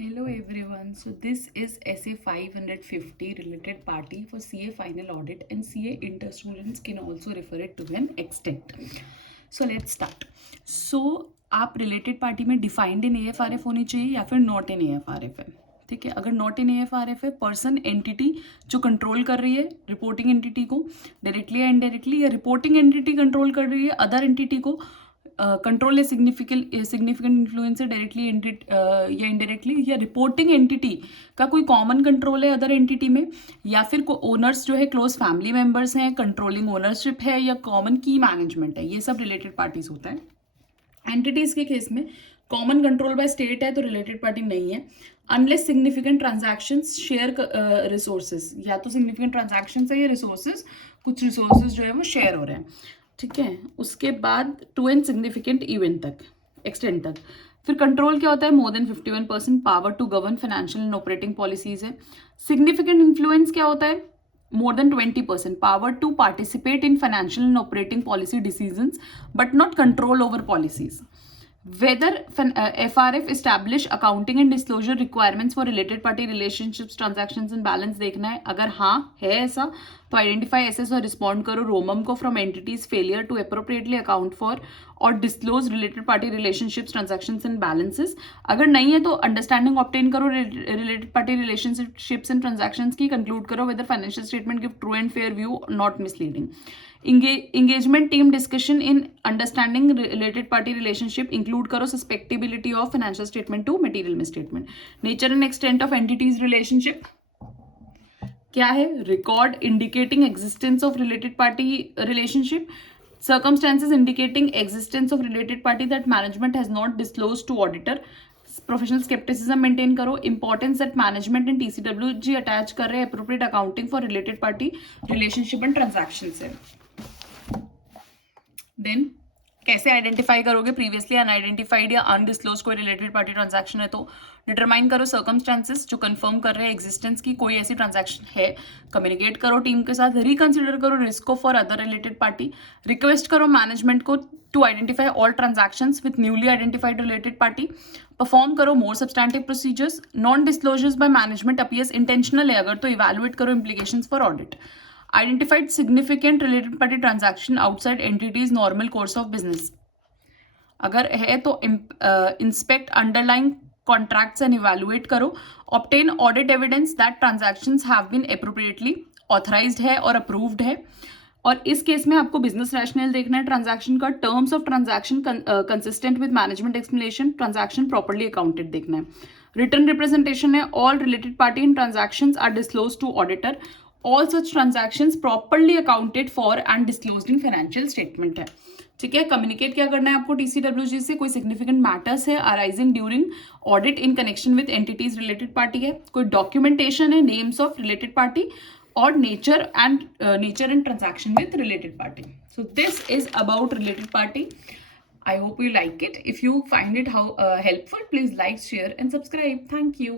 Hello everyone. So this is SA 550 related party for CA final audit and CA inter students can also refer it to an extent. So let's start. So आप related party में defined in AFRF होनी चाहिए या फिर not in AFRF है. ठीक है, अगर नॉट इन AFRF है पर्सन एंटिटी जो कंट्रोल कर रही है रिपोर्टिंग एंटिटी को डायरेक्टली या इनडायरेक्टली, या रिपोर्टिंग एंटिटी कंट्रोल कर रही है अदर एंटिटी को, कंट्रोल या सिग्निफिकेंट इन्फ्लुएंस है डायरेक्टली या इनडायरेक्टली, या रिपोर्टिंग एंटिटी का कोई कॉमन कंट्रोल है अदर एंटिटी में, या फिर ओनर्स जो है क्लोज फैमिली मेंबर्स हैं, कंट्रोलिंग ओनरशिप है, या कॉमन की मैनेजमेंट है, ये सब रिलेटेड पार्टीज होता है. एंटिटीज के केस में कॉमन कंट्रोल बाय स्टेट है तो रिलेटेड पार्टी नहीं है unless significant transactions share resources, या तो सिग्निफिकेंट ट्रांजैक्शंस है या रिसोर्सेज, कुछ रिसोर्सेज जो है वो शेयर हो रहे हैं. ठीक है, उसके बाद टू एन सिग्निफिकेंट इवेंट तक एक्सटेंड तक. फिर कंट्रोल क्या होता है? More than 51% power to govern financial and operating policies है. सिग्निफिकेंट इन्फ्लुएंस क्या होता है? more than 20% power to participate in financial and operating policy decisions but not control over policies. Whether FRF establish accounting and disclosure requirements for related party relationships, transactions and balance देखना है. अगर हाँ है ऐसा तो identify assess और respond करो रोमम को from entities failure to appropriately account for और disclose related party relationships, transactions and balances. अगर नहीं है तो understanding obtain करो related party relationships and transactions की, conclude करो whether financial statement give true and fair view, not misleading. Engagement team discussion in understanding related party relationship include करो suspectability of financial statement to material misstatement. Nature and extent of entities relationship क्या है? Record indicating existence of related party relationship. Circumstances indicating existence of related party that management has not disclosed to auditor. Professional scepticism maintain करो. Importance that management and TCWG attach कर रहे हैं appropriate accounting for related party relationship and transaction से. Then कैसे identify करोगे? Previously unidentified या undisclosed कोई related party transaction है तो डिटरमाइन करो सर्कमस्टेंसेस जो कंफर्म कर रहे हैं एग्जिस्टेंस की कोई ऐसी ट्रांजैक्शन है. कम्युनिकेट करो टीम के साथ. रिकंसिडर करो risk for other related party. Request करो मैनेजमेंट को to identify all transactions with newly identified related party. Perform करो more substantive procedures. Non disclosures by management appears intentional है अगर तो इवैल्यूएट करो implications for audit. Identified significant related party transaction outside entities normal course of business. अगर है तो inspect underlying contracts and evaluate करो. Obtain audit evidence that transactions have been appropriately authorized है और approved है. और इस केस में आपको बिजनेस रैशनल देखना है ट्रांजैक्शन का. Terms of transaction consistent with management explanation. Transaction properly accounted देखना है. रिटर्न रिप्रेजेंटेशन है. All related party in transactions are disclose to auditor. All such transactions properly accounted for and disclosed in financial statement है. ठीक है, communicate क्या करना है आपको TCWG से? कोई सिग्निफिकेंट मैटर्स है arising during audit in connection with entities related party है. कोई डॉक्यूमेंटेशन है names of related party or nature and transaction with related party. So this is about related party. I hope you like it. If you find it helpful, please like, share and subscribe. Thank you.